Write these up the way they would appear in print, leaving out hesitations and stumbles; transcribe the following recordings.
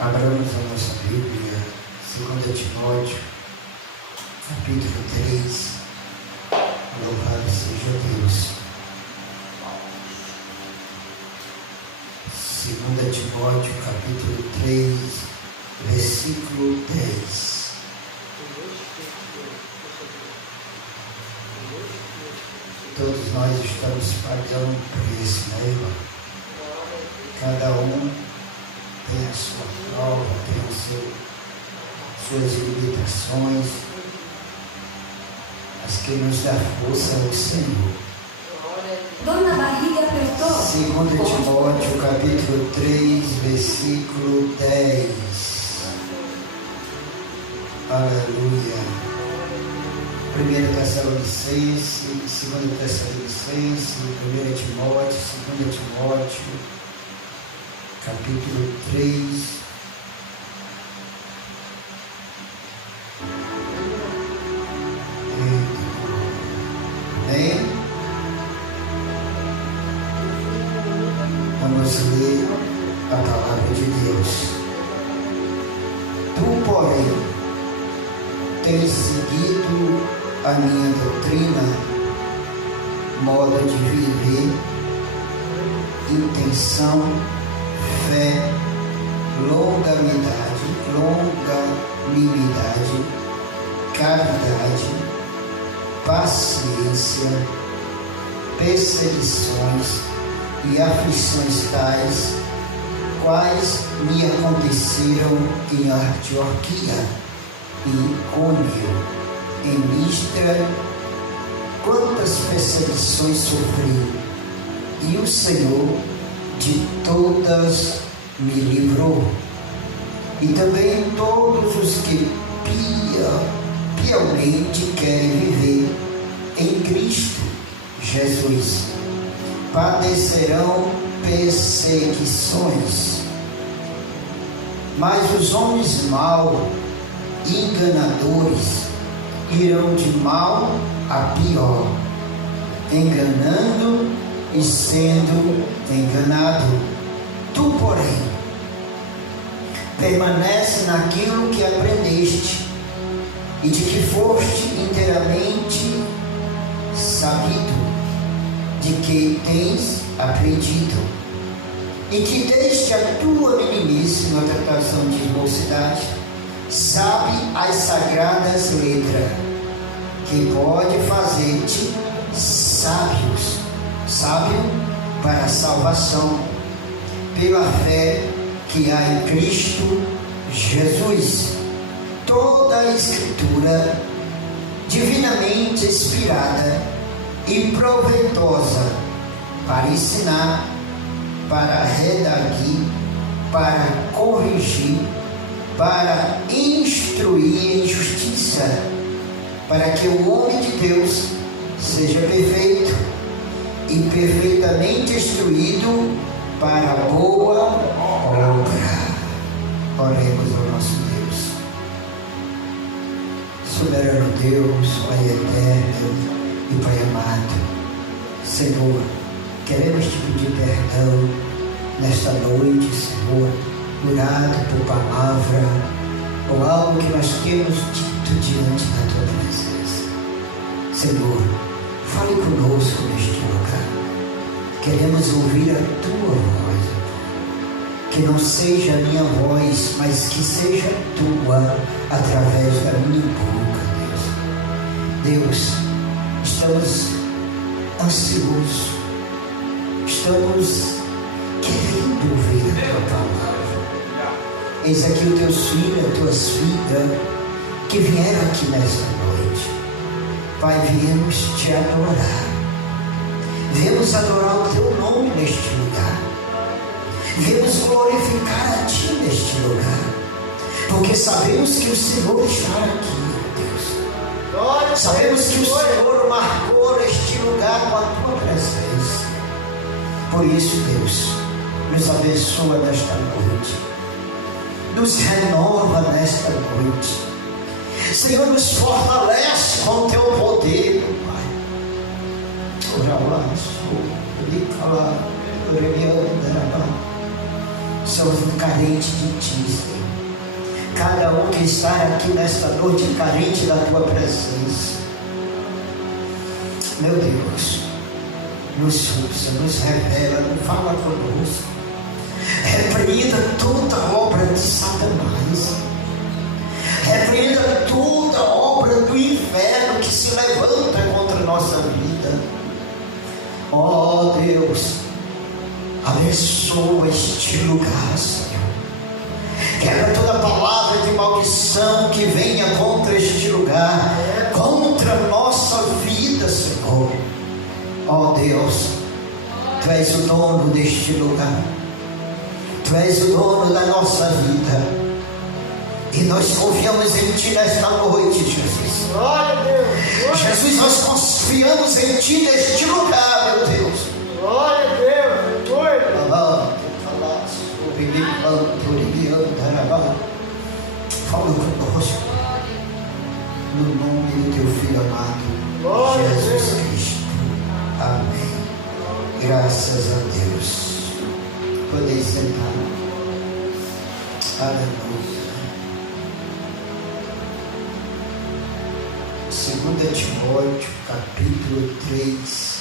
Abramos a nossa Bíblia, 2 Timóteo, capítulo 3. Louvado seja Deus. 2 Timóteo, capítulo 3, versículo 10. Todos nós estamos pagando por esse, né, irmão? Cada um tem a sua prova, tem suas limitações, mas quem nos dá força é o Senhor. Dona Barriga apertou. 2 Timóteo, capítulo 3, versículo 10. Aleluia. 1 Tessalonicenses, 2 Tessalonicenses, 1 Timóteo, 2 Timóteo, capítulo 3. Amém? Vamos ler a palavra de Deus. Tu, porém, tens seguido a minha doutrina, modo de viver, intenção, fé, longanimidade, caridade, paciência, perseguições e aflições tais, quais me aconteceram em Antioquia e Icônio, em Listra, quantas perseguições sofri, e o Senhor de todas me livrou. E também todos os que piamente querem viver em Cristo Jesus padecerão perseguições. Mas os homens maus, enganadores, irão de mal a pior, enganando e sendo enganado. Tu, porém, permanece naquilo que aprendeste e de que foste inteiramente sabido, de que tens aprendido, e que desde a tua meninice, na tradução de mocidade, sabe as sagradas letras, que pode fazer-te sábio para a salvação, pela fé que há em Cristo Jesus. Toda a Escritura, divinamente inspirada e proveitosa para ensinar, para redarguir, para corrigir, para instruir em justiça, para que o homem de Deus seja perfeito e perfeitamente instruído para a boa obra. Oremos ao nosso Deus. Soberano Deus, Pai eterno e Pai amado, Senhor, queremos te pedir perdão nesta noite, Senhor, curado por palavra ou algo que nós temos dito diante da tua presença. Senhor, fale conosco neste lugar. Queremos ouvir a tua voz, que não seja a minha voz, mas que seja a tua através da minha boca, Deus. Deus, estamos ansiosos, estamos querendo ouvir a tua palavra. Eis aqui os teus filhos, as tuas filhas, que vieram aqui nesta noite. Pai, viemos te adorar. Viemos adorar o teu nome neste lugar. Viemos glorificar a ti neste lugar. Porque sabemos que o Senhor está aqui, Deus. Sabemos que o Senhor marcou este lugar com a tua presença. Por isso, Deus, nos abençoa nesta noite. Nos renova nesta noite. Senhor, nos fortalece com o teu poder, Pai. somos carentes de Ti, Senhor. Cada um que está aqui nesta noite é carente da Tua presença. Meu Deus, nos usa, nos revela, nos fala conosco. Repreenda toda obra de Satanás. Repreenda toda obra do inferno que se levanta contra a nossa vida. Ó Deus, abençoa este lugar, Senhor. Quebra toda palavra de maldição que venha contra este lugar, contra a nossa vida, Senhor. Ó Deus, Tu és o dono deste lugar. Tu és o dono da nossa vida. E nós confiamos em Ti nesta noite, Jesus. Glória a Deus. Jesus, nós confiamos em Ti neste lugar, meu Deus. Glória a Deus. Fala conosco. No nome do Teu Filho amado, Jesus Cristo. Amém. Graças a Deus. Podeis sentar. Aleluia. 2 Timóteo, capítulo 3.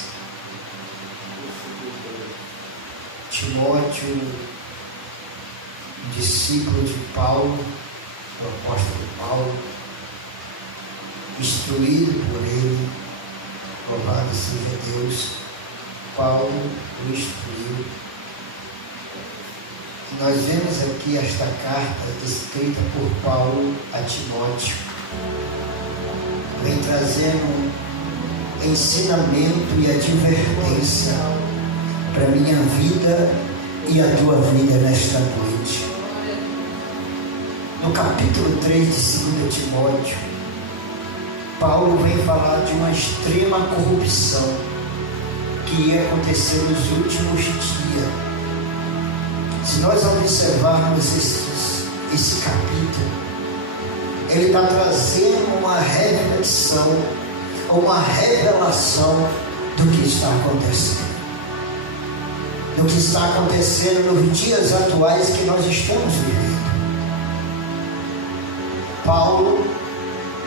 Timóteo, discípulo de Paulo, o apóstolo Paulo, instruído por ele, louvado seja Deus, Paulo o instruiu. Nós vemos aqui esta carta escrita por Paulo a Timóteo. Vem trazendo ensinamento e advertência para a minha vida e a tua vida nesta noite. No capítulo 3 de 2 Timóteo, Paulo vem falar de uma extrema corrupção que ia acontecer nos últimos dias. Se nós observarmos esse capítulo, ele está trazendo uma reflexão, uma revelação do que está acontecendo. Do que está acontecendo nos dias atuais que nós estamos vivendo. Paulo,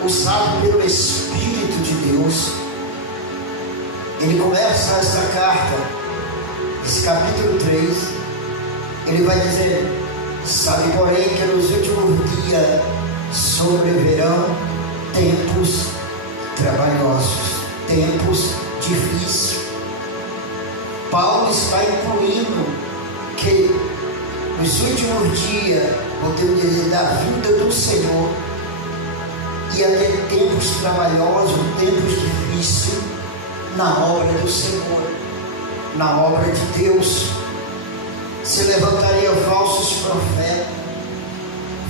usado pelo Espírito de Deus, ele começa essa carta, esse capítulo 3, ele vai dizer: sabe, porém, que nos últimos dias sobrevirão tempos trabalhosos, tempos difíceis. Paulo está incluindo que nos últimos dias, podemos dizer, da vida do Senhor, ia ter tempos trabalhosos, tempos difíceis na obra do Senhor, na obra de Deus. Se levantariam falsos profetas,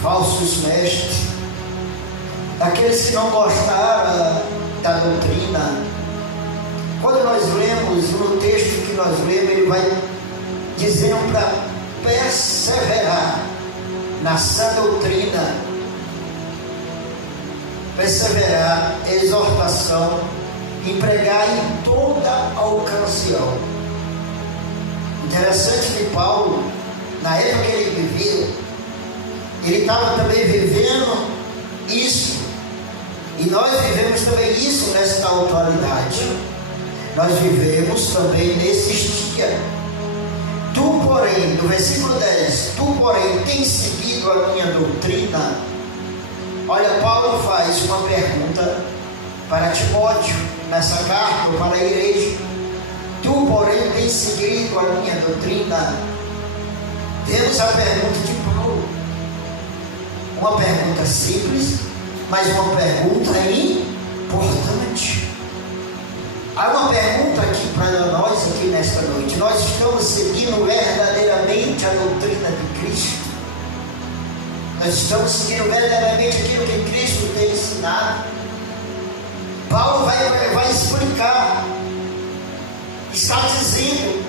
falsos mestres, aqueles que não gostaram da doutrina. Quando nós lemos, no texto que nós lemos, ele vai dizendo para perseverar na sã doutrina, perseverar, exortação, empregar em toda a ocasião. Interessante que Paulo, na época que ele viveu, ele estava também vivendo isso, e nós vivemos também isso nesta atualidade. Nós vivemos também nesses dias. Tu, porém, no versículo 10, tu, porém, tens seguido a minha doutrina. Olha, Paulo faz uma pergunta para Timóteo, nessa carta para a igreja. Tu, porém, tens seguido a minha doutrina. Vemos a pergunta de Paulo. Uma pergunta simples, mas uma pergunta importante. Há uma pergunta aqui para nós aqui nesta noite. Nós estamos seguindo verdadeiramente a doutrina de Cristo? Nós estamos seguindo verdadeiramente aquilo que Cristo tem ensinado? Paulo vai explicar. Está dizendo,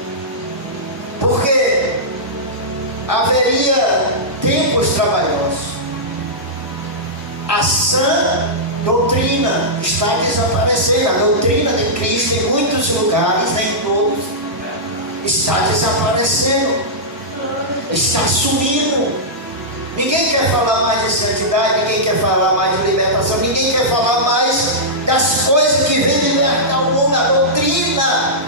porque haveria tempos trabalhosos. A sã doutrina está desaparecendo. A doutrina de Cristo em muitos lugares, nem todos, está desaparecendo. está sumindo. Ninguém quer falar mais de santidade, ninguém quer falar mais de libertação, ninguém quer falar mais das coisas que vêm libertar o mundo, a doutrina.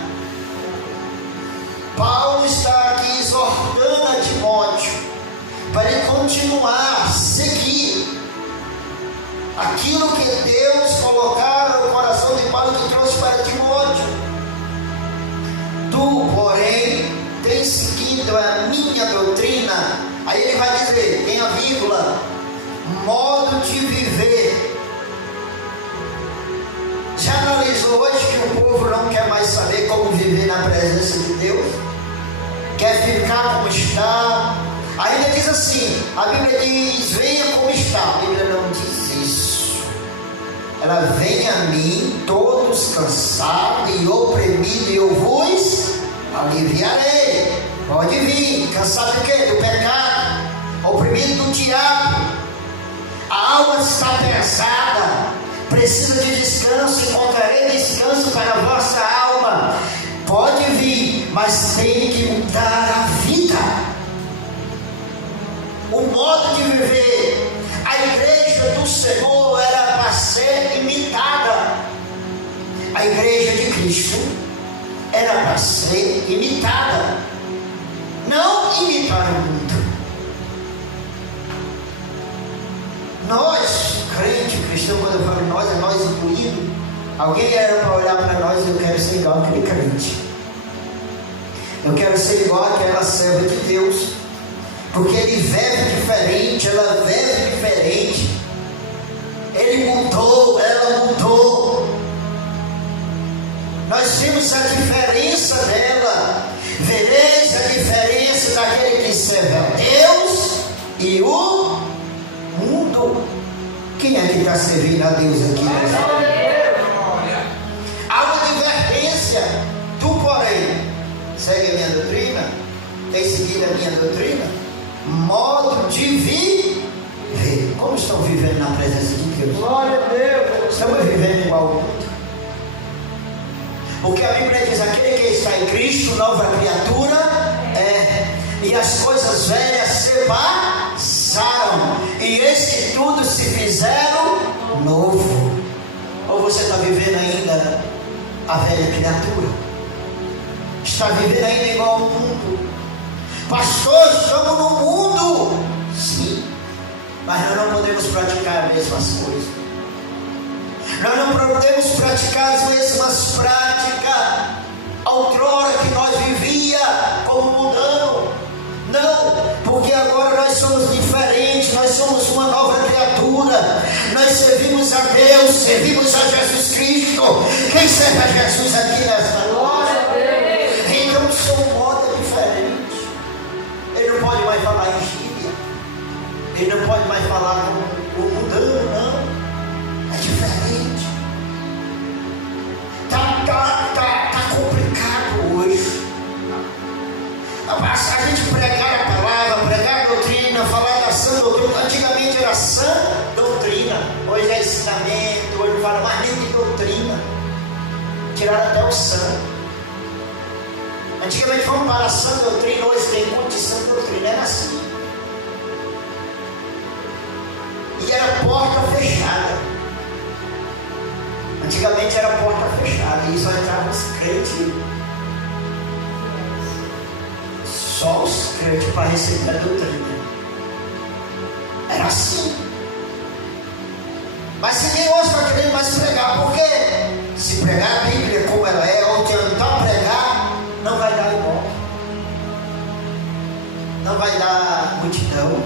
Paulo está aqui exortando a Timóteo para ele continuar, seguir aquilo que Deus colocar no coração de Paulo, que trouxe para Timóteo. Tu, porém, tens seguido a minha doutrina. Aí ele vai dizer, tem a vírgula, modo de viver. Já analisou hoje que o povo não quer mais saber como viver na presença de Deus? Quer ficar como está? Ainda diz assim, a Bíblia diz, venha como está. A Bíblia não diz isso. Ela vem a mim, todos cansados e oprimidos, e eu vos aliviarei. Pode vir, cansado do quê? Do pecado, oprimido do diabo. A alma está pesada, precisa de descanso. Encontrarei descanso para a vossa alma. Pode vir, mas tem que mudar a vida, o modo de viver. A igreja do Senhor era para ser imitada. A igreja de Cristo era para ser imitada, não imitar o mundo. Nós, crente, cristão, quando eu falo nós, é nós incluído. Alguém era para olhar para nós e eu quero ser igual aquele crente. Eu quero ser igual àquela serva de Deus, porque ele vive diferente, ela vive diferente. Ele mudou, ela mudou. Nós vimos a diferença dela. Vereis a diferença daquele que serve a Deus e o mundo. Quem é que está servindo a Deus aqui? Há uma advertência. Tu, porém, segue a minha doutrina, tem seguido a minha doutrina, modo de viver. Como estão vivendo na presença de Deus? Glória a Deus. Estamos vivendo igual ao mundo. Porque a Bíblia diz, aquele que está em Cristo, nova criatura é, e as coisas velhas se passaram, e eis que tudo se fizeram novo. Ou você está vivendo ainda a velha criatura? Está vivendo ainda igual ao mundo? Pastor, estamos no mundo. Sim, mas nós não podemos praticar as mesmas coisas. Nós não podemos praticar as mesmas práticas outrora que nós vivia como mundano. Não, porque agora nós somos diferentes, nós somos uma nova criatura. Nós servimos a Deus, servimos a Jesus Cristo. Quem serve a Jesus aqui nessa noite? Então o seu modo é diferente. Ele não pode mais falar em gíria, ele não pode mais falar como o mundano, não. É diferente. Tá complicado hoje. A gente pregar a palavra, pregar a doutrina, falar da sã doutrina. Antigamente era sã doutrina, hoje é ensinamento, hoje não fala mais nem de doutrina. Tiraram até o sã. Antigamente vamos para a sã doutrina, hoje tem culto de sã doutrina, era assim. E era porta fechada. Antigamente era porta fechada e só entravam os crentes. Só os crentes para receber a doutrina. Era assim. Mas se ninguém hoje está querendo mais pregar, porque se pregar a Bíblia como ela é, ou tentar pregar, não vai dar igual. Não vai dar multidão.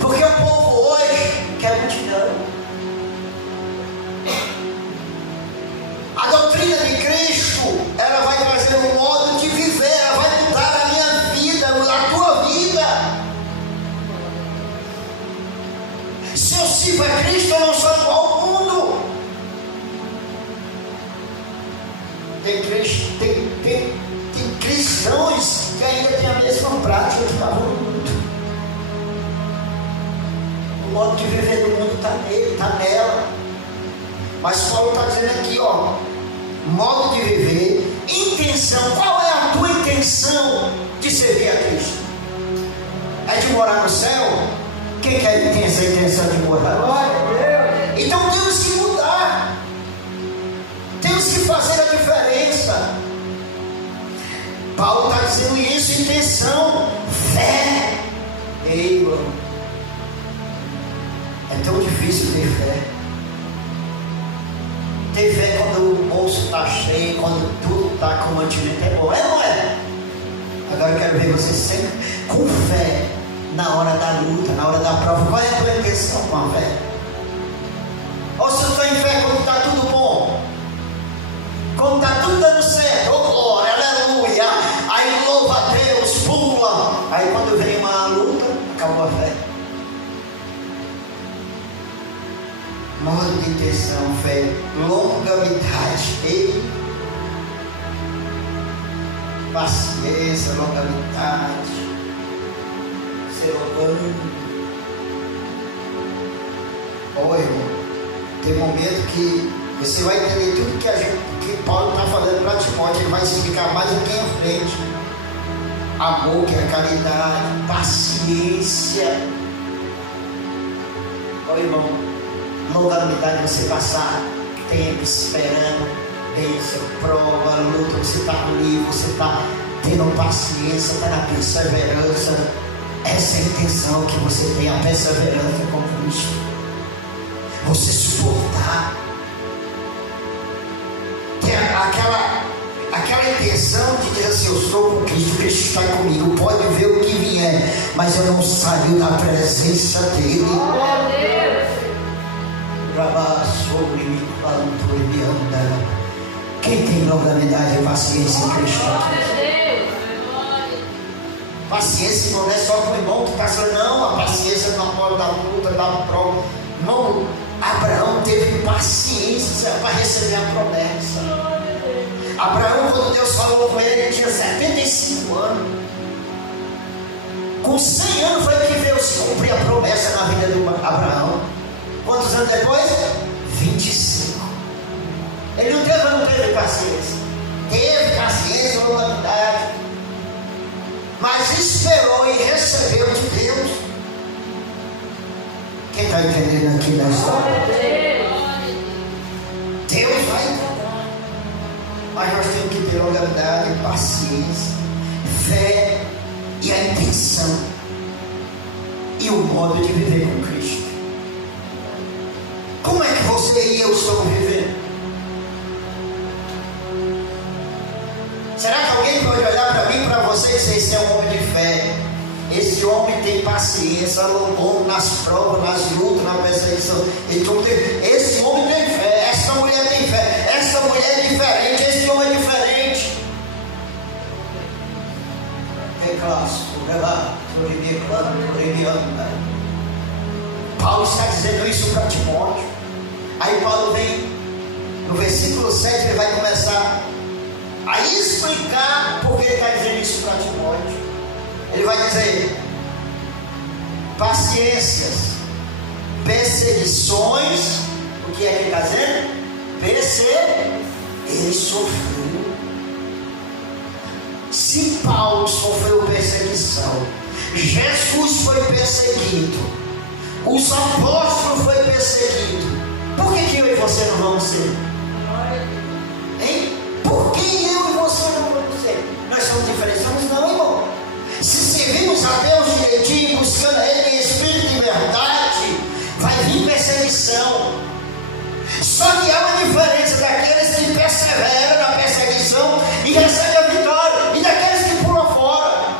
Porque o povo hoje quer multidão. A doutrina de Cristo, ela vai trazer um modo de viver, ela vai mudar a minha vida, a tua vida. Se eu sirvo a Cristo, eu não sou igual ao mundo. Tem cristãos que ainda têm a mesma prática que estavam no mundo. O modo de viver do mundo está nele, está nela. Mas Paulo está dizendo aqui, modo de viver, intenção. Qual é a tua intenção de servir a Cristo? É de morar no céu? Quem quer que tenha essa intenção de morar? Então temos que mudar. Temos que fazer a diferença. Paulo está dizendo isso, intenção, fé. Ei, irmão, é tão difícil ter fé. Ter fé quando o bolso está cheio, quando tudo está com mantimento é bom, é ou não é? Agora eu quero ver você sempre com fé na hora da luta, na hora da prova. Qual é a tua intenção com a fé? Ou se eu estou em fé quando está tudo bom, quando está tudo dando certo, oh glória, aleluia, aí louva a Deus, pula. Aí quando vem uma luta, acabou a fé. Modo de intenção, fé, longanimidade, paciência, longanimidade, ser longânimo. Olha, irmão, tem momento que você vai entender tudo que Paulo está falando para Timóteo. Ele vai explicar mais aqui em frente. Amor, que é caridade, paciência. Olha, irmão, longanimidade, você passar tempo esperando bênção, prova, luta, você está livre, você está tendo paciência, está na perseverança. Essa é a intenção que você tem, a perseverança com Cristo. Você suportar. Tem aquela intenção de dizer assim: eu estou com Cristo, Cristo está comigo, pode ver o que vier, mas eu não saio da presença dele. Quem tem longanimidade e paciência em Cristo? Paciência não é só com o irmão que está falando, não. A paciência na hora da luta, da prova. Irmão, Abraão teve paciência para receber a promessa. Abraão, quando Deus falou com ele, tinha 75 anos. Com 100 anos foi que veio se cumprir a promessa na vida de Abraão. Quantos anos depois? 25. Ele não teve paciência. Teve paciência, longanimidade, mas esperou e recebeu de Deus. Quem está entendendo aqui na história? Deus vai entregar. Mas nós temos que ter longanimidade, paciência, fé e a intenção e o modo de viver com Cristo. Como é que você e eu estamos vivendo? Será que alguém pode olhar para mim, para você, e dizer: esse é um homem de fé, esse homem tem paciência, longo nas provas, nas lutas, na perseguição? Esse homem tem fé, essa mulher tem fé, essa mulher é diferente, esse homem é diferente. Paulo está dizendo isso para Timóteo. Aí Paulo vem no versículo 7, ele vai começar a explicar por que ele está dizendo isso para Timóteo. Ele vai dizer: paciências, perseguições. O que é que ele está dizendo? Ele sofreu. Se Paulo sofreu perseguição, Jesus foi perseguido, os apóstolos foram perseguidos, por que eu e você não vamos ser? Hein? Por que eu e você não vamos ser? Nós somos diferentes? Não, irmão. Se servimos a Deus direitinho, buscando Ele em espírito de verdade, vai vir perseguição. Só que há uma diferença daqueles que perseveram na perseguição e recebem a vitória, e daqueles que pulam fora.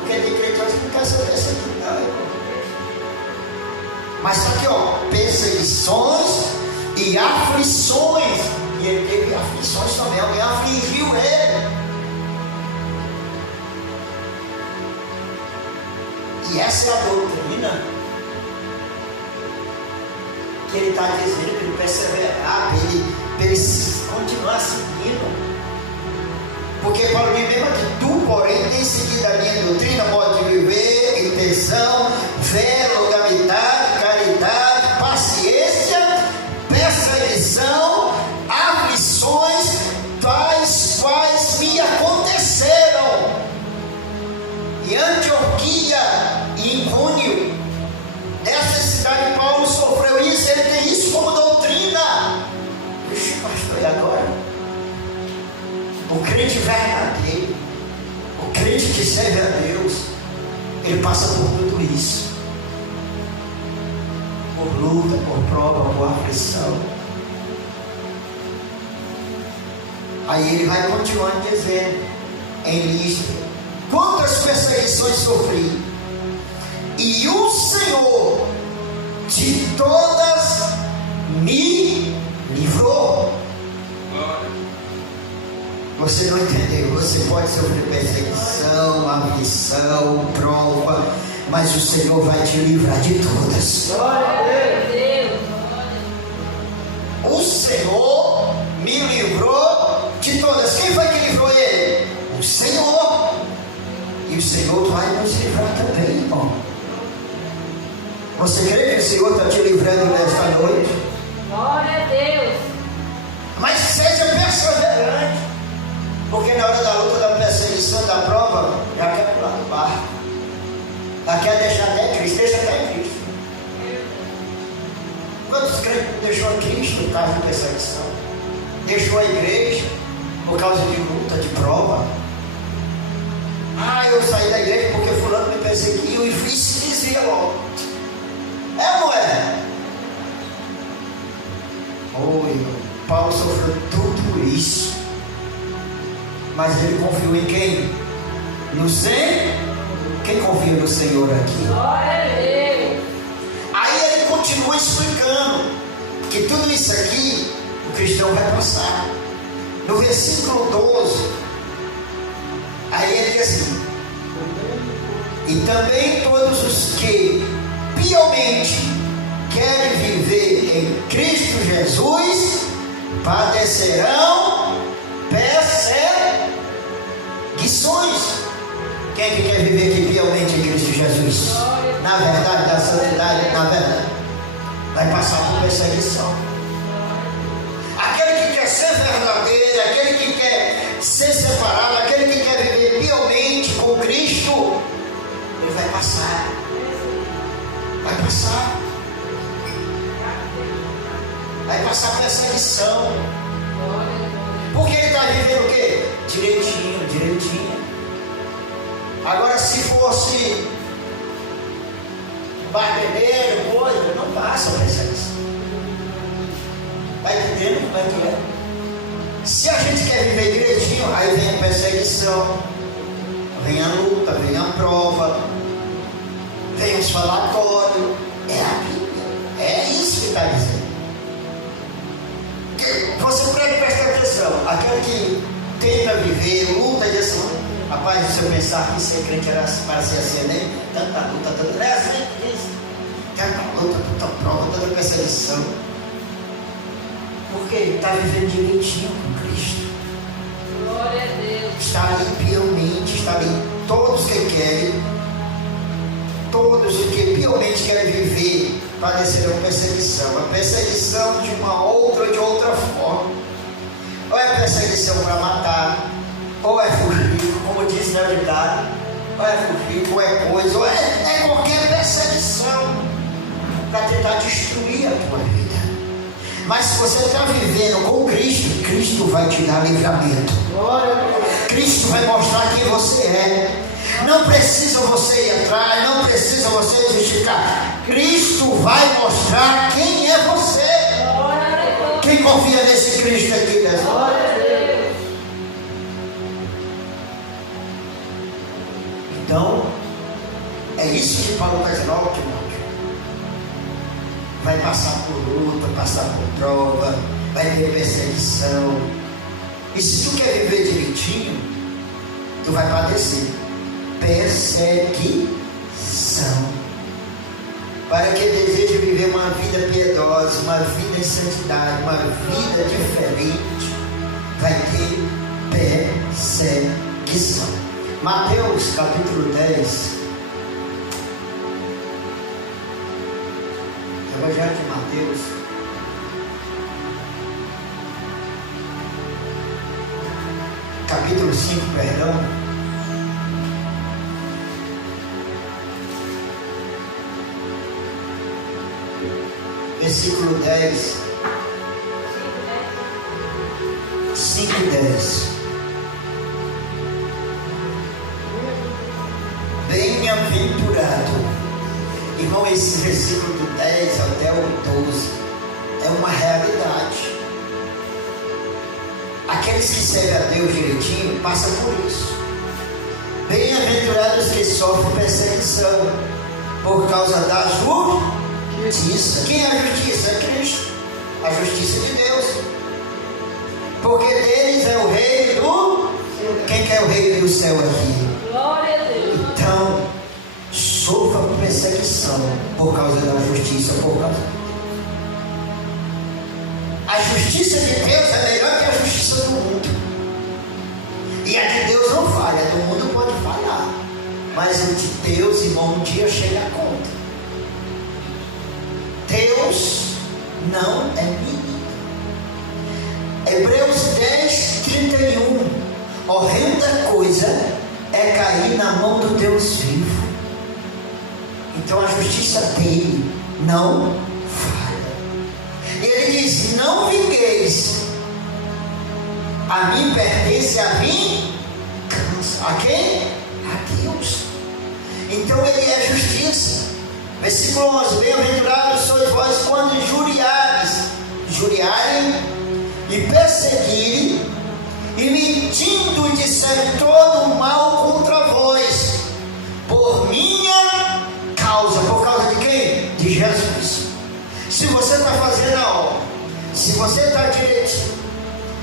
Porque tem crente que não quer ser perseguido, não, irmão. Mas está aqui, ó, perseguições e aflições. E ele teve aflições também, alguém afligiu ele. E essa é a doutrina que ele está dizendo para ele perseverar, para ele continuar seguindo. Porque Paulo diz mesmo que tu, porém, tens seguido a minha doutrina, modo de viver, intenção, fé, longanimidade, caridade, paciência, perseguição, aflições, tais quais me aconteceram. em Cônio. Nessa cidade Paulo sofreu isso, ele tem isso como doutrina. Vixe, pastor, e agora? O crente verdadeiro, o crente que serve a Deus, ele passa por tudo isso. Por luta, por prova, por aflição. Aí ele vai continuando dizendo, em Listra, quantas perseguições sofri, e o Senhor de todas me livrou. Você não entendeu? Você pode sofrer perseguição, aflição, prova, mas o Senhor vai te livrar de todas. O Senhor me livrou de todas. Quem foi que livrou ele? O Senhor. E o Senhor vai nos livrar também, irmão. Você crê que o Senhor está te livrando nesta noite? Glória a Deus. Mas seja perseverante, porque na hora da luta, da perseguição, da prova, já quer pular do barco, já quer deixar até Cristo, deixa até Cristo. Quantos crentes deixou Cristo por causa de perseguição? Deixou a igreja por causa de luta, de prova. Eu saí da igreja porque fulano me perseguiu e fui se desvia logo. É ou não é? Oi, Paulo sofreu tudo isso, mas ele confiou em quem? No Senhor. Quem confia no Senhor aqui? Glória a Deus. Aí ele continua explicando que tudo isso aqui o cristão vai passar. No versículo 12, aí ele diz assim: e também todos os que piamente querem viver em Cristo Jesus padecerão perseguições. Quem é que quer viver aqui piamente em Cristo Jesus? Na verdade, da santidade, na verdade, vai passar por perseguição. Aquele que quer ser verdadeiro, aquele que quer ser separado, aquele que quer viver piamente com Cristo, ele vai passar. Vai passar. Vai passar perseguição. Porque ele está vivendo o quê? Direitinho, direitinho. Agora, se fosse barbeiro, coisa, não passa perseguição. Vai entendendo como é que é? Se a gente quer viver direitinho, aí vem a perseguição, vem a luta, vem a prova, vem os falatórios. É a Bíblia, é isso que está dizendo. Você presta atenção, aquele que tenta viver, luta e diz assim: rapaz, se eu pensar que ser crente era para ser assim, né? Tanta luta, tanta. É assim que diz. Tanta luta, tanta prova, tanta perseguição. Porque está vivendo direitinho com Cristo. Glória a Deus. Está ali piamente, está ali todos que querem, todos os que piamente querem viver, padecerão perseguição. A perseguição de uma outra ou de outra forma. Ou é perseguição para matar, ou é fugir, como diz na ditado, ou é fugir, ou é coisa, ou é qualquer perseguição para tentar destruir a tua vida. Mas se você está vivendo com Cristo, Cristo vai te dar livramento. Cristo vai mostrar quem você é. Não precisa você ir atrás, não precisa você justificar. Cristo vai mostrar quem é você. Quem confia nesse Cristo aqui nessa hora? Então, é isso que Paulo está dizendo, ó, Timóteo. Vai passar por luta, passar por prova, vai ter perseguição. E se tu quer viver direitinho, tu vai padecer perseguição. Para que deseje viver uma vida piedosa, uma vida em santidade, uma vida diferente, vai ter perseguição. Mateus capítulo 10. Evangelho de Mateus, capítulo 5, perdão. versículo 10. 5:10. Bem-aventurado. Irmão, esse versículo do 10 até o 12 é uma realidade. Aqueles que servem a Deus direitinho passam por isso. Bem-aventurados que sofrem perseguição por causa da justiça. Quem é a justiça? É Cristo. A justiça de Deus. Porque deles é o reino do... Quem quer o reino do céu aqui? Glória a Deus. Então, sofra perseguição por causa da justiça. A justiça de Deus é melhor que a justiça do mundo. E a de Deus não falha, a do mundo pode falhar. Mas a de Deus, irmão, um dia chega a conta. Deus não é menino. Hebreus 10:31. Horrenda coisa é cair na mão do Deus vivo. Então a justiça dele não falha. Ele diz: não vingueis, a mim pertence a vingança. A quem? A Deus. Então ele é justiça. Versículo 11: bem-aventurados sois vós quando injuriarem e perseguirem e mentindo disserem todo o mal contra vós, por minha causa. Por causa de quem? De Jesus. Se você está fazendo a obra, se você está direitinho,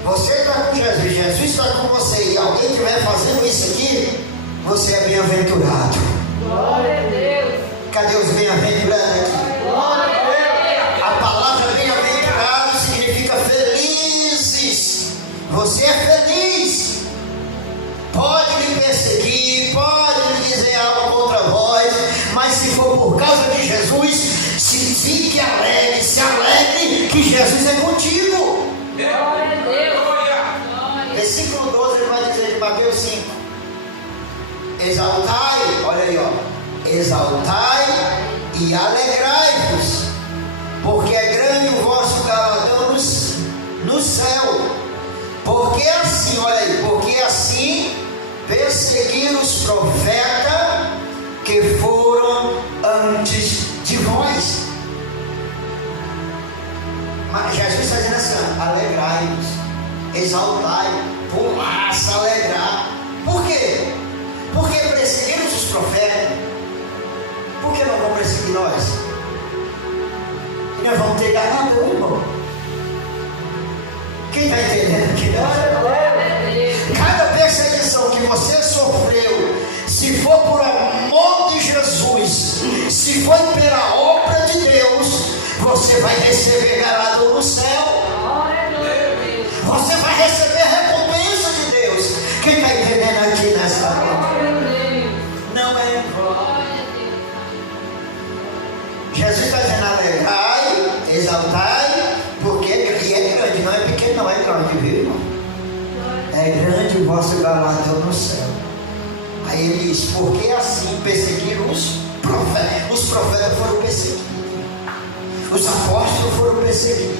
você está com Jesus, Jesus está com você, e alguém estiver fazendo isso aqui, você é bem-aventurado. Glória a Deus. Cadê os bem-aventurados aqui? Glória a Deus. A palavra bem-aventurado significa felizes. Você é feliz. Pode lhe perseguir, pode lhe dizer algo contra vós, mas se for por causa de Jesus, fique alegre, se alegre que Jesus é contigo. Glória a Deus. Glória. Versículo 12 ele vai dizer de Mateus 5: exaltai, olha aí, ó, exaltai e alegrai-vos, porque é grande o vosso galardão no céu. Porque assim, olha aí, porque assim perseguiram os profetas que foram antes de vós. Mas Jesus está dizendo assim: alegrai-vos, exaltai, pular, se alegrar. Por quê? Porque perseguiram os profetas. Por que não vão perseguir nós? E nós vamos ter ganhado, irmão. Quem está entendendo aqui? Cada perseguição que você sofreu, se for por amor de Jesus, se foi pela obra de Deus, você vai receber galardão no céu. Você vai receber a recompensa de Deus. Quem está entendendo aqui nessa hora? Não é? Jesus está dizendo: alegrai, exaltai, porque e é grande, não é pequeno, não é grande, viu, irmão? É grande o vosso galardão no céu. Aí ele diz: porque assim perseguiram os profetas. Os profetas foram perseguidos, os apóstolos foram perseguidos,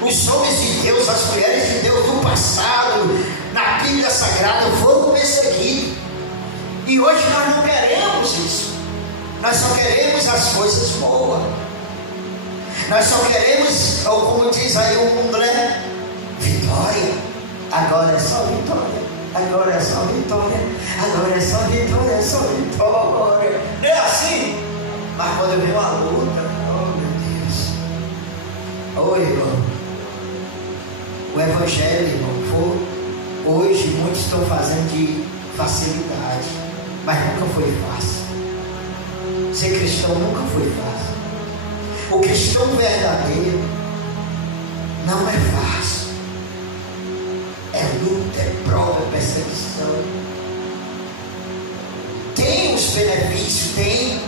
os homens de Deus, as mulheres de Deus do passado, na Bíblia Sagrada, foram perseguidos. E hoje nós não queremos isso. Nós só queremos as coisas boas. Nós só queremos, ou como diz aí o mundo, né? Vitória. Agora é só vitória. Agora é só vitória. Agora é só vitória, é só vitória. Não é assim? Mas quando vem uma luta, oh meu Deus. Oi, irmão. O evangelho, irmão, hoje muitos estão fazendo de facilidade, mas nunca foi fácil. Ser cristão nunca foi fácil. O cristão verdadeiro não é fácil. É luta, é prova, é perseguição. Tem os benefícios, tem,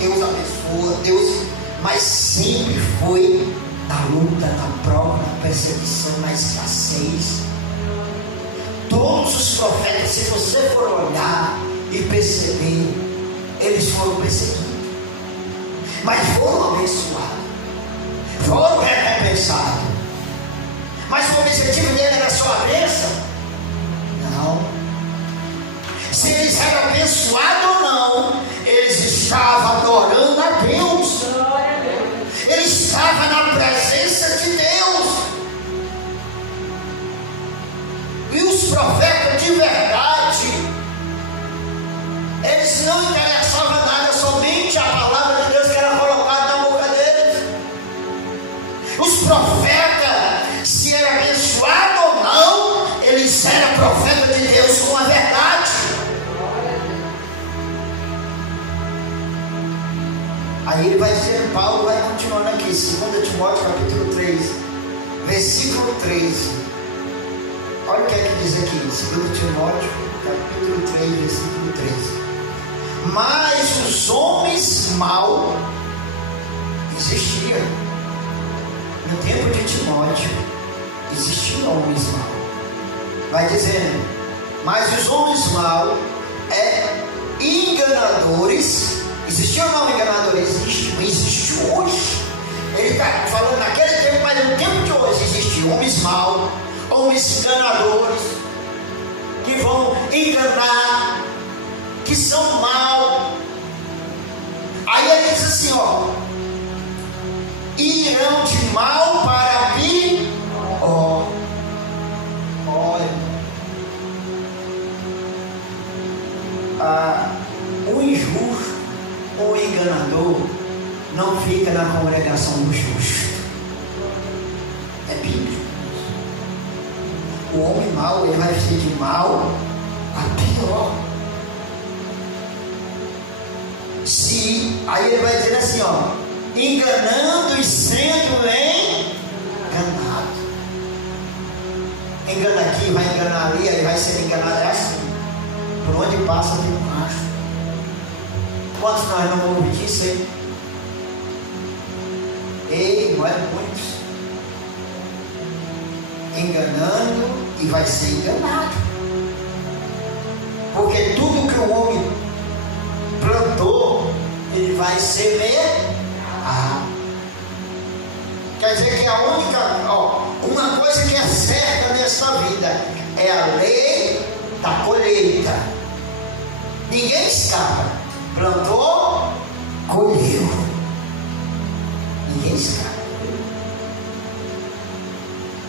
Deus abençoa, Deus, mas sempre foi na luta, na prova, na perseguição, na escassez. Todos os profetas, se você for olhar e perceber, eles foram perseguidos. mas foram abençoados, foram recompensados. Mas o objetivo dele era só a bênção? Não. Se eles eram abençoados ou não, eles estavam adorando a Deus. Glória a Deus. Ele estava na presença de Deus. E os profetas de verdade, eles não interessavam nada, somente a palavra de Deus que era colocada na boca deles. Os profetas, se era abençoado ou não, eles eram profetas de Deus com a verdade. Aí ele vai dizer, Paulo vai continuando aqui, 2 Timóteo capítulo 3, versículo 13. Olha o que é que diz aqui, 2 Timóteo capítulo 3, versículo 13. Mas os homens maus existiam. No tempo de Timóteo, existiam homens maus. Vai dizendo, mas os homens maus enganadores. Existiam ou não enganadores? Existe hoje. Ele está falando naquele tempo, mas no tempo de hoje existiam homens maus, homens enganadores, que vão enganar, que são maus. Aí ele diz assim, ó, irão de mal para pior. Olha, o injusto, o enganador, não fica na congregação do justo. É bíblico. O homem mau, ele vai ser de mal a pior. Aí ele vai dizer assim, ó, enganando e sendo enganado. Engana aqui, vai enganar ali, aí vai ser enganado. É assim. Por onde passa tem um macho. Quantos nós não ouvimos disso aí? Ei, não é muitos. Enganando e vai ser enganado. Porque tudo que o homem plantou, ele vai semear. Quer dizer que a única, uma coisa que é certa nessa vida é a lei da colheita. Ninguém escapa. Plantou, colheu. Ninguém escapa.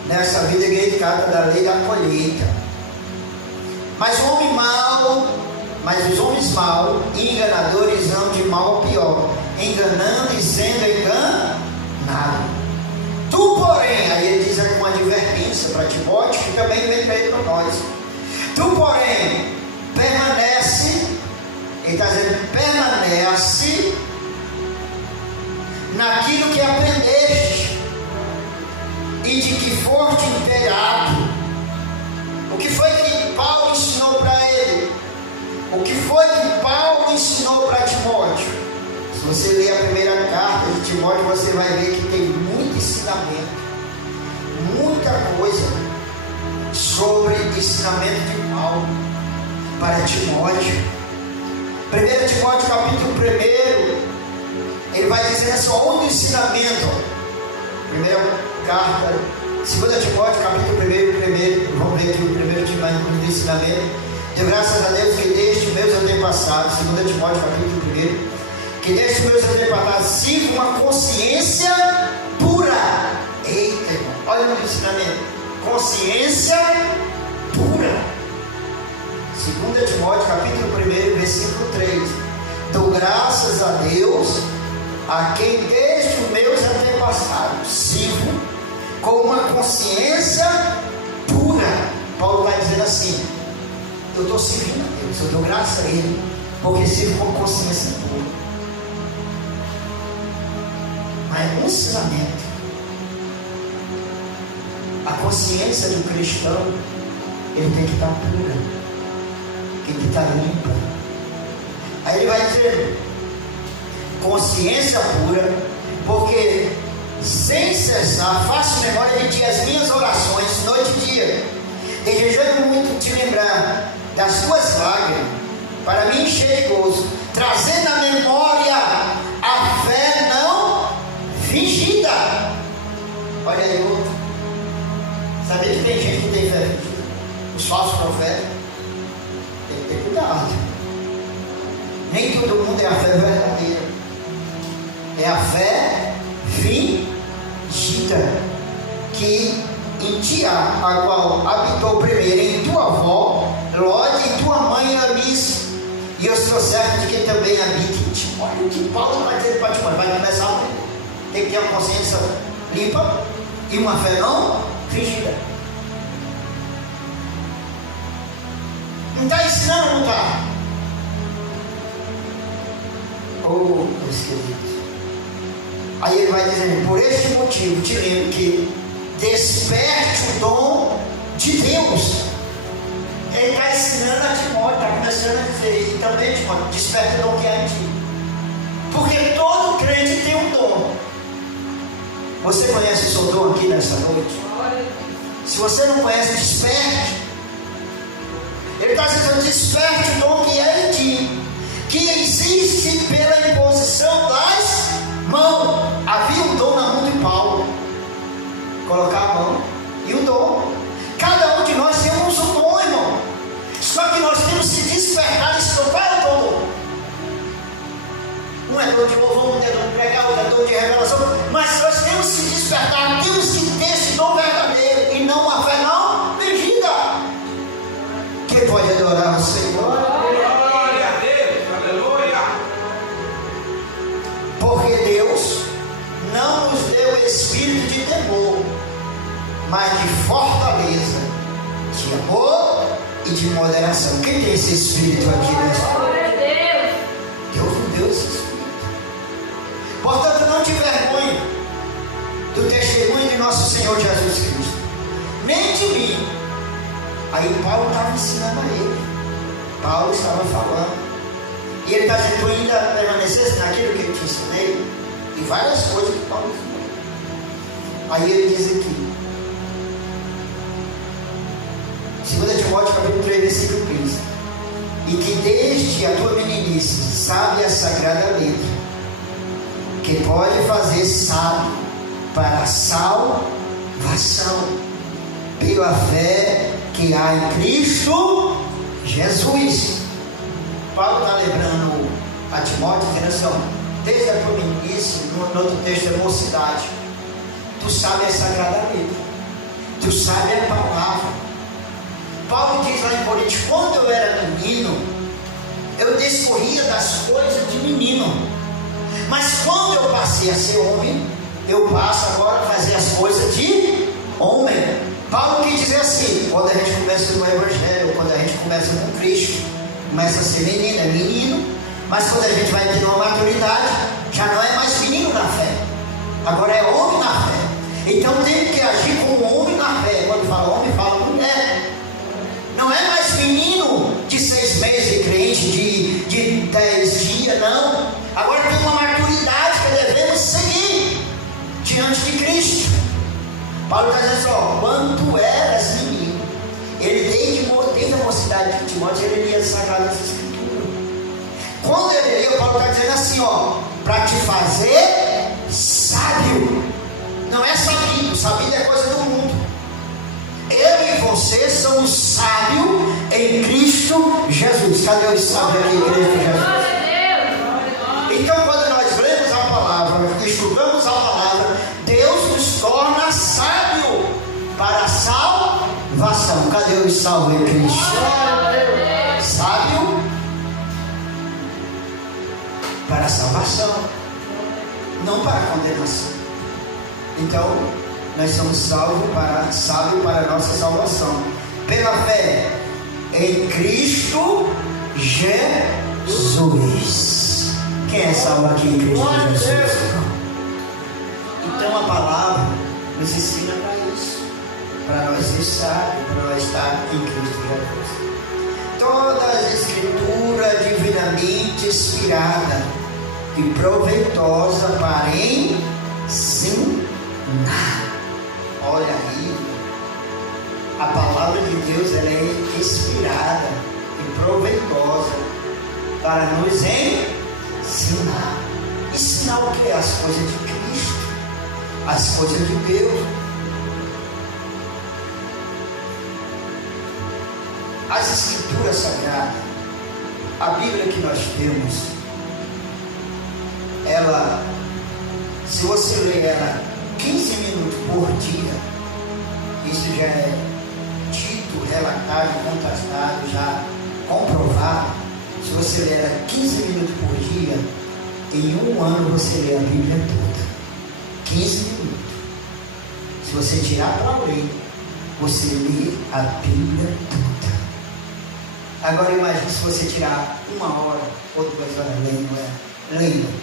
Nessa vida ninguém escapa da lei da colheita. Mas o homem mau, mas os homens maus e enganadores vão de mal a pior, enganando e sendo enganado. Tu, porém, aí ele diz aqui uma advertência para Timóteo, que também vem para nós. Tu, porém, permanece. Ele está dizendo, permanece naquilo que aprendeste e de que foste inteirado. O que foi que Paulo ensinou para ele? O que foi que Paulo ensinou para Timóteo? Se você ler a primeira carta de Timóteo, você vai ver que tem muito ensinamento, muita coisa sobre ensinamento de Paulo para Timóteo. 1 Timóteo capítulo 1, ele vai dizer assim, onde o ensinamento, primeira carta, 2 Timóteo capítulo 1, vamos ver aqui o primeiro do ensinamento. De graças a Deus que deste meus antepassados, 2 Timóteo capítulo 1, que deste meus antepassados sirva uma consciência pura. Eita, irmão, olha o ensinamento, consciência pura. 2 Timóteo capítulo 1, versículo 3. Dou graças a Deus, a quem desde os meus antepassados sirvo com uma consciência pura. Paulo vai dizendo assim, eu estou servindo a Deus, eu dou graças a Ele, porque sirvo com consciência pura. Mas um ensinamento, a consciência do cristão, ele tem que estar pura, tem que estar limpa. Aí ele vai dizer, consciência pura, porque sem cessar faço memória de ti as minhas orações, noite e dia, desejando muito te lembrar das tuas lágrimas, para me encher de gozo, trazendo à memória a fé Nem todo mundo é a fé verdadeira. É a fé fingida, que em ti a qual habitou primeiro em tua avó, Lode, e tua mãe Eunice, e eu sou certo de que também habita em ti. Olha o que Paulo vai dizer para ti, vai começar a tem que ter uma consciência limpa e uma fé não fingida. Não está ensinando, não está? Oh, meus queridos. Aí ele vai dizendo: por este motivo te lembro que desperte o dom de Deus. Ele está ensinando a Timóteo, está começando a dizer, e também Timóteo, desperte o dom que há em ti. Porque todo crente tem um dom. Você conhece o seu dom aqui nessa noite? Se você não conhece, desperte. Ele está dizendo: desperte o dom que é em ti, que existe pela imposição das mãos. Havia um dom na mão de Paulo, colocar a mão e o dom. Cada um de nós temos um dom, irmão. Só que nós temos que despertar esse dom. Qual é o dom? Um é dom de louvor, um é dom de pregar, outro é dom de revelação. Mas nós temos que despertar, temos que ter esse dom verdadeiro e não uma fé não fingida. Quem pode adorar o Senhor? Glória a Deus, aleluia. Porque Deus não nos deu espírito de temor, mas de fortaleza, de amor e de moderação. Quem tem esse espírito aqui nessa hora? Glória a Deus. Deus não deu esse espírito. Portanto, não te envergonhe do testemunho de nosso Senhor Jesus Cristo, nem de mim. Aí Paulo estava ensinando a ele. Paulo estava falando. E ele está dizendo: tu ainda permanecesse naquilo que eu te ensinei. E várias coisas que Paulo ensinou. Aí ele diz aqui, 2 Timóteo capítulo 3, versículo 15: e que desde a tua meninice sabe a sagrada letra, que pode fazer sábio para a salvação pela fé que há em Cristo Jesus. Paulo está lembrando a Timóteo, dizendo assim: desde a tua meninice, no outro texto é mocidade, tu sabe a sagrada letra, tu sabe a palavra. Paulo diz lá em Coríntios: quando eu era menino, eu discorria das coisas de menino, mas quando eu passei a ser homem, eu passo agora a fazer as coisas de homem. Paulo quis dizer assim: quando a gente começa no Evangelho, quando a gente começa com Cristo, começa a ser menino, é menino, mas quando a gente vai ter uma maturidade, já não é mais menino na fé, agora é homem na fé. Então tem que agir como homem na fé. Quando fala homem, fala mulher. Não é mais menino de 6 meses de crente, de 10 dias, não. Agora tem uma maturidade que devemos seguir diante de Cristo. Paulo está dizendo assim: quando tu eras menino, ele desde a mocidade de Timóteo, ele lia as Sagradas Escrituras. Quando ele lia, Paulo está dizendo assim: para te fazer sábio. Não é sabido, sabido é coisa do mundo. Eu e você somos sábios em Cristo Jesus. Cadê o sábio aqui em Cristo Jesus? Então, quando nós lemos a palavra, estudamos a palavra, Deus nos torna sábio para a salvação. Cadê o salvo em Cristo? Sábio para a salvação, não para a condenação. Então, nós somos sábios para a nossa salvação, pela fé em Cristo Jesus. Quem é salvo aqui em Cristo Jesus? Então a palavra nos ensina para isso, para nós ser sábios, para nós estar em Cristo Jesus. Toda a Escritura divinamente inspirada e proveitosa para ensinar. Olha aí, a palavra de Deus, ela é inspirada e proveitosa para nos ensinar. Ensinar o que? As coisas de Cristo, as coisas de Deus. As Escrituras Sagradas, A Bíblia que nós temos, ela, se você ler ela 15 minutos por dia, isso já é dito, relatado, contrastado, já comprovado. Se você ler ela 15 minutos por dia, em um ano você lê a Bíblia toda. 15 minutos. Se você tirar para ler, você lê a Bíblia toda. Agora imagine se você tirar 1 hora ou 2 horas lendo.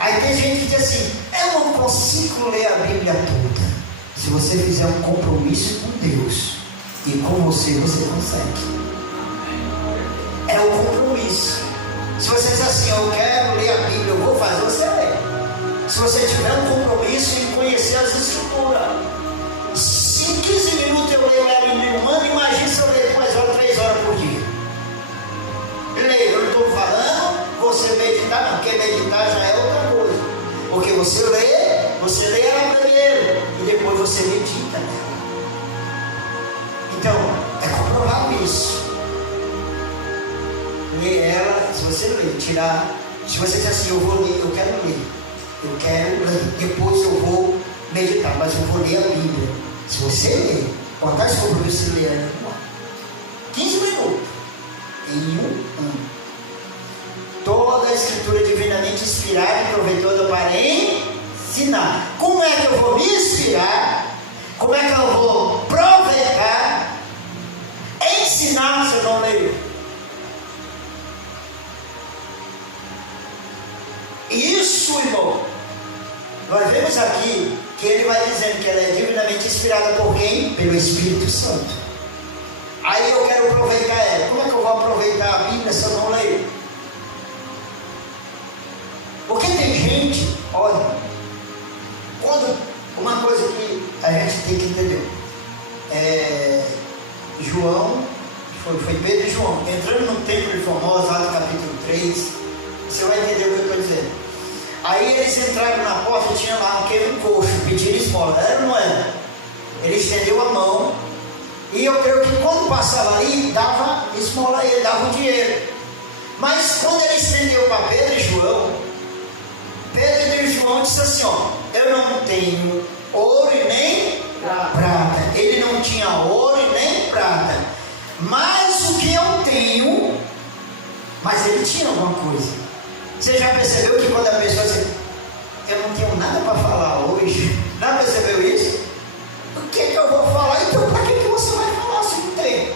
Aí tem gente que diz assim: eu não consigo ler a Bíblia toda. Se você fizer um compromisso com Deus e com você, você consegue. É o compromisso. Se você diz assim: eu quero ler a Bíblia, eu vou fazer, você lê. Se você tiver um compromisso em conhecer as Escrituras, se em 15 minutos eu leio ela em um ano, imagine se eu leio 2 horas, 3 horas por dia. Leio, eu não estou falando você meditar, não, porque meditar já é outra coisa. Porque você lê ela primeiro e depois você medita nela. Então, é comprovado isso. Ler ela, se você ler, tirar. Se você diz assim: eu vou ler, eu quero ler, depois eu vou meditar, mas eu vou ler a Bíblia. Se você ler, botar esse compromisso de ler ela em um ano, 15 minutos, em um ano. Toda a Escritura é divinamente inspirada e proveitosa para ensinar. Como é que eu vou me inspirar? Como é que eu vou aproveitar? Ensinar se eu não leio. Isso, irmão, nós vemos aqui que ele vai dizendo que ela é divinamente inspirada por quem? Pelo Espírito Santo. Aí eu quero aproveitar ela. Como é que eu vou aproveitar a Bíblia se eu não leio? Porque tem gente, olha, quando uma coisa que a gente tem que entender, João, foi Pedro e João, entrando no templo de Formosa, lá no capítulo 3, você vai entender o que eu estou dizendo. Aí eles entraram na porta e tinha lá um coxo, pedindo esmola, era ou não era? Ele estendeu a mão, e eu creio que quando passava ali, dava esmola a ele, dava o dinheiro. Mas quando ele estendeu para Pedro e João, Pedro e João disse assim: ó, eu não tenho ouro e nem prata. Ele não tinha ouro e nem prata, mas o que eu tenho, mas ele tinha alguma coisa. Você já percebeu que quando a pessoa diz: eu não tenho nada para falar hoje? Já percebeu isso? O que eu vou falar? Então para que você vai falar se não tem?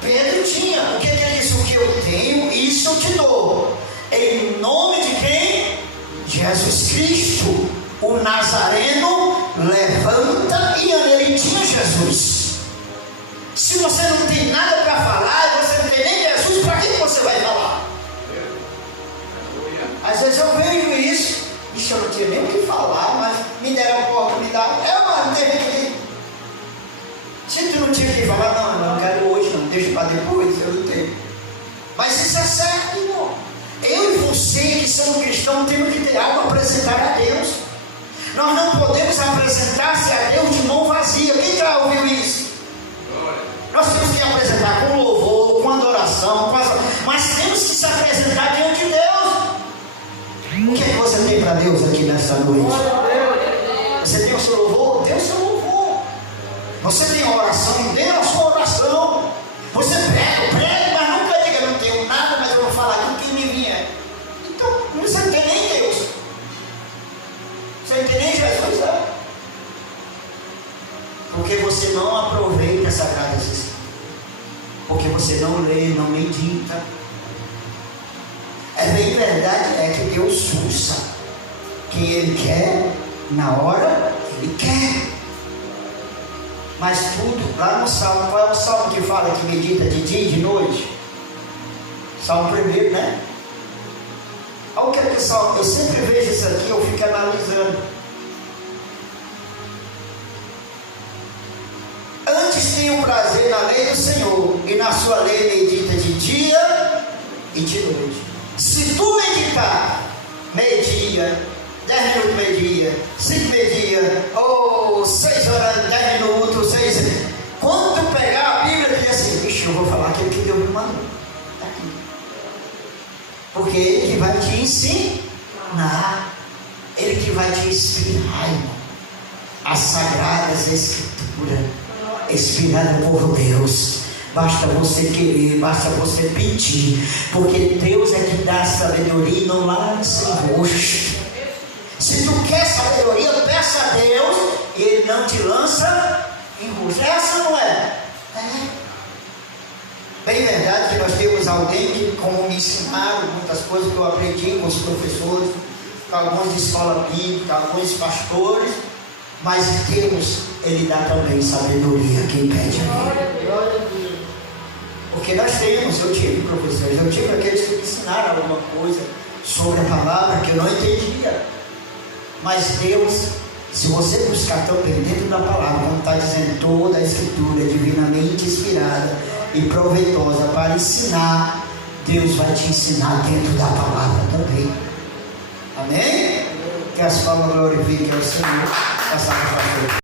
Pedro tinha. O que ele disse? O que eu tenho, isso eu te dou. Em nome de quem? Jesus Cristo, o Nazareno, levanta, e ele tinha Jesus. Se você não tem nada para falar, você não tem nem Jesus, para que você vai falar? Às vezes eu vejo isso, eu não tinha nem o que falar, mas me deram a oportunidade, eu mandei. Se tu não tinha o que falar, não quero hoje, não, deixa para depois, eu não tenho. Mas isso é certo, irmão. Eu e você que somos cristãos temos que ter algo a apresentar a Deus. Nós não podemos apresentar-se a Deus de mão vazia. Quem já ouviu isso? Nós temos que apresentar com louvor, com adoração, mas temos que se apresentar diante de Deus. O que é que você tem para Deus aqui nessa noite? Você tem o seu louvor? Dê o seu louvor. Você tem a oração? Dê a sua oração. Você prega, mas nunca diga: eu não tenho nada, mas eu vou falar aquilo que me vier. Então, você não tem nem Deus. Você não tem nem Jesus, né? Porque você não aproveita as Sagradas Escrituras. Porque você não lê, não medita. É bem verdade, é que Deus usa quem Ele quer, na hora que Ele quer. Mas tudo, lá no Salmo, qual é o Salmo que fala que medita de dia e de noite? Salmo 1, né? Olha o que é que o Salmo, eu sempre vejo isso aqui, eu fico analisando. Antes tenho prazer na lei do Senhor, e na sua lei medita de dia e de noite. Se tu meditar meio-dia, 10 minutos meio-dia, 5 meio-dia, ou 6 horas, 10 minutos, 6. Quando tu pegar a Bíblia, tu diz assim: bicho, eu vou falar aquilo que Deus me mandou. Está aqui. Porque Ele que vai te ensinar. Ele que vai te inspirar, irmão. As sagradas Escrituras, inspirada por Deus. Basta você querer, basta você pedir, porque Deus é que dá sabedoria e não lança em rosto. Se tu quer sabedoria, peça a Deus e Ele não te lança em rosto. Essa não é? É. Bem verdade que nós temos alguém que, como me ensinaram muitas coisas que eu aprendi com os professores, com alguns de escola bíblica, alguns pastores, mas Deus, Ele dá também sabedoria a quem pede a Ele. Glória a Deus. Porque nós temos, eu tive professores, eu tive aqueles que me ensinaram alguma coisa sobre a palavra que eu não entendia. Mas Deus, se você buscar também dentro da palavra, como está dizendo, toda a Escritura é divinamente inspirada e proveitosa para ensinar, Deus vai te ensinar dentro da palavra também. Amém? Que as palmas glorifiquem ao Senhor. Passamos para frente.